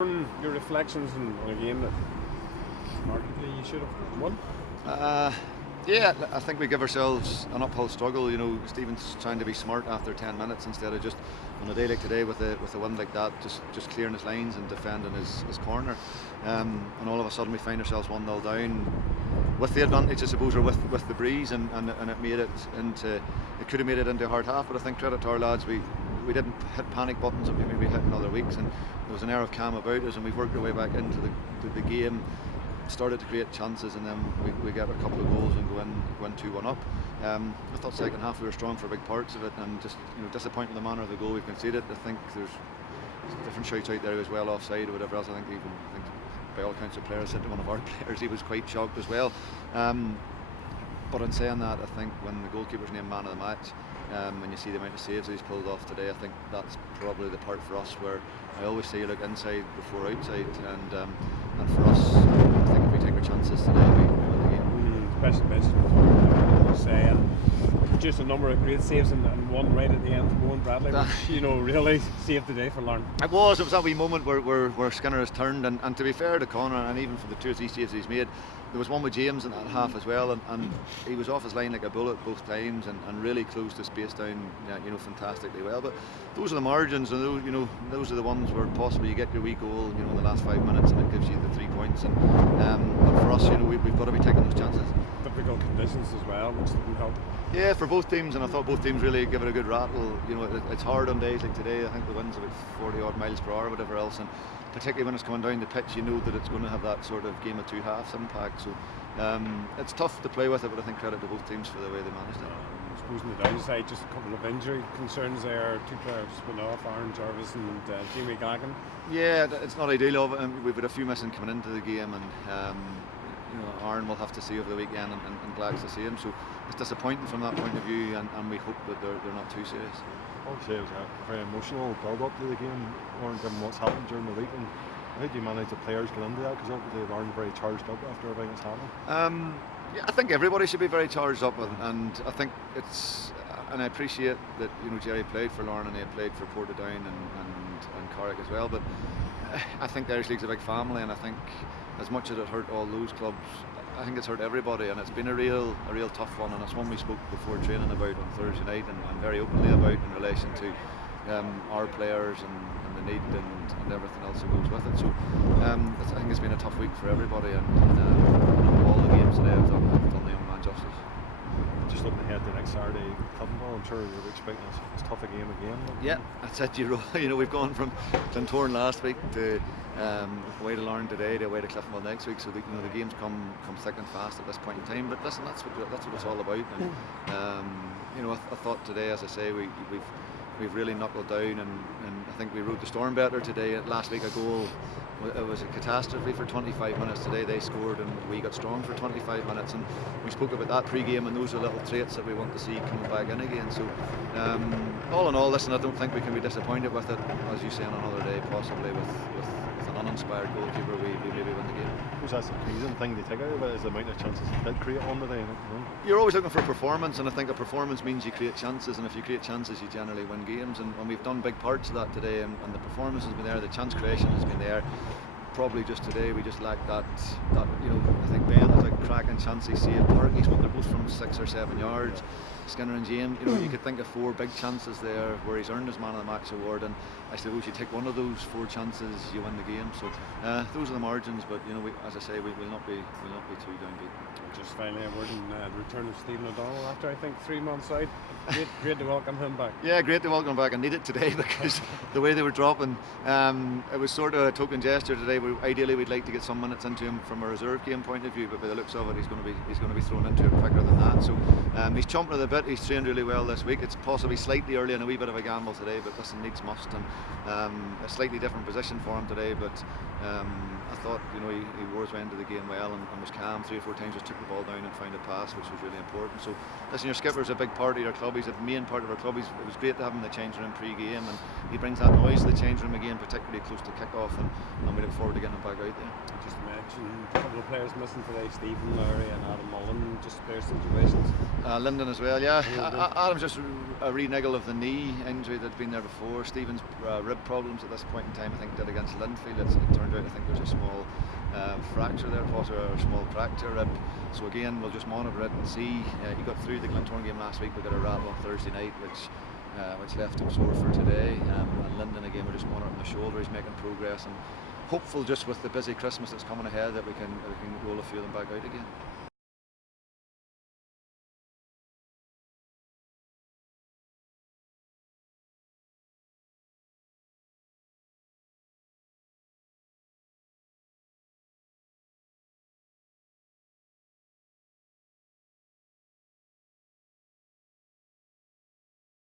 Your reflections on a game that arguably you should have won? Yeah, I think we give ourselves an uphill struggle. Stephen's trying to be smart after 10 minutes instead of just on a day like today with a win like that, just clearing his lines and defending his corner. And all of a sudden we find ourselves 1-0 down with the advantage, I suppose, or with the breeze, and it made it into. It could have made it into a hard half, but I think credit to our lads, we didn't hit panic buttons that we maybe hit in other weeks, and there was an air of calm about us, and we worked our way back into the game. Started to create chances, and then we get a couple of goals and go in 2-1 up. I thought second half we were strong for big parts of it, and just disappointed in the manner of the goal we conceded. I think there's different shouts out there. He was well offside or whatever else. I think by all accounts the player said to one of our players he was quite shocked as well. But in saying that, I think when the goalkeeper's named man of the match, and you see the amount of saves that he's pulled off today, I think that's probably the part for us where I always say look inside before outside, and for us, I think if we take our chances today, we win the game. Especially say, just a number of great saves and one right at the end from Owen Bradley, which really saved the day for Larne. It was that wee moment where Skinner has turned, and to be fair to Connor, and even for the 2 or 3 saves he's made, there was one with James in that half as well, and he was off his line like a bullet both times, and really closed the space down, fantastically well. But those are the margins, and those are the ones where possibly you get your wee goal, in the last 5 minutes, and it gives you the 3 points. And but for us, we've got to be taking those chances. Difficult conditions as well, which didn't help. Yeah, for both teams, and I thought both teams really give it a good rattle. It's hard on days like today. I think the wind's about 40 odd miles per hour, whatever else, and particularly when it's coming down the pitch, that it's going to have that sort of game of 2 halves impact. So it's tough to play with it, but I think credit to both teams for the way they managed it. I suppose on the downside, just a couple of injury concerns there. 2 players went off, Aaron Jarvis and Jamie Gaggan. Yeah, it's not ideal. We've had a few missing coming into the game, and Aaron will have to see over the weekend, and Glag's the same. So it's disappointing from that point of view, and we hope that they're not too serious. Obviously it was a very emotional build-up to the game, Oran, given what's happened during the week. And how do you manage the players get into that? Because obviously they aren't very charged up after everything that's happened. Yeah, I think everybody should be very charged up, and I think it's. And I appreciate that Jerry played for Larne and he played for Portadown and Carrick as well. But I think the Irish League's a big family, and I think as much as it hurt all those clubs, I think it's hurt everybody, and it's been a real tough one, and it's one we spoke before training about on Thursday night, and very openly about in relation to our players and the need and everything else that goes with it. So I think it's been a tough week for everybody, and all the games today have done the young man justice. Just looking ahead to next Saturday, Pinball, I'm sure you're expecting as tough a game again. Yeah, that's it. We've gone from Glentoran last week to away to Larne today, to away to Cliftonville next week. So the games come thick and fast at this point in time. But listen, that's what it's all about. And I thought today, as I say, we've really knuckled down, and I think we rode the storm better today. Last week a goal, it was a catastrophe for 25 minutes. Today they scored and we got strong for 25 minutes, and we spoke about that pre-game, and those are little traits that we want to see coming back in again. So all in all, listen, I don't think we can be disappointed with it. As you say, on another day, possibly with an uninspired goalkeeper, we maybe win the game. Because that's the pleasing thing to take out of it, is the amount of chances you did create on the day. You're always looking for performance, and I think a performance means you create chances, and if you create chances you generally win games, and we've done big parts of that today, and the performance has been there, the chance creation has been there. Probably just today we just lacked that I think Ben has a cracking chance he saved Parkies, but they're both from 6 or 7 yards. Skinner and James, you could think of 4 big chances there where he's earned his man of the match award, and I suppose you take one of those 4 chances, you win the game. So those are the margins, but as I say, we will not be too downbeat. Just finally a word on the return of Stephen O'Donnell after I think 3 months out. Great to welcome him back. Yeah, great to welcome him back. I need it today because the way they were dropping, it was sort of a token gesture today. Ideally we'd like to get some minutes into him from a reserve game point of view, but by the looks of it, he's going to be thrown into it quicker than that. So he's chomping at the bit. He's trained really well this week. It's possibly slightly early and a wee bit of a gamble today, but listen, needs must, and a slightly different position for him today, but I thought, you know, he wore his way into the game well and was calm 3 or 4 times, just took the ball down and found a pass, which was really important. So listen, your skipper's a big part of your club. He's a main part of our club. It was great to have him in the change room pre-game, and he brings that noise to the change room again, particularly close to kick-off, and we look forward to getting him back out there. Just to mention a couple of players missing today, Stephen, Larne and Adam Mullen, just their situations. Lyndon as well, yeah. Adam's just a reniggle of the knee injury that'd been there before. Stephen's rib problems at this point in time, I think, did against Linfield. It turned out, I think there's a small fracture there, possibly a small crack to a rib. So again, we'll just monitor it and see. He got through the Glentoran game last week. We got a rattle on Thursday night, which left him sore for today. And Lyndon again, we're just monitoring the shoulder. He's making progress, and hopeful just with the busy Christmas that's coming ahead that we can roll a few of them back out again.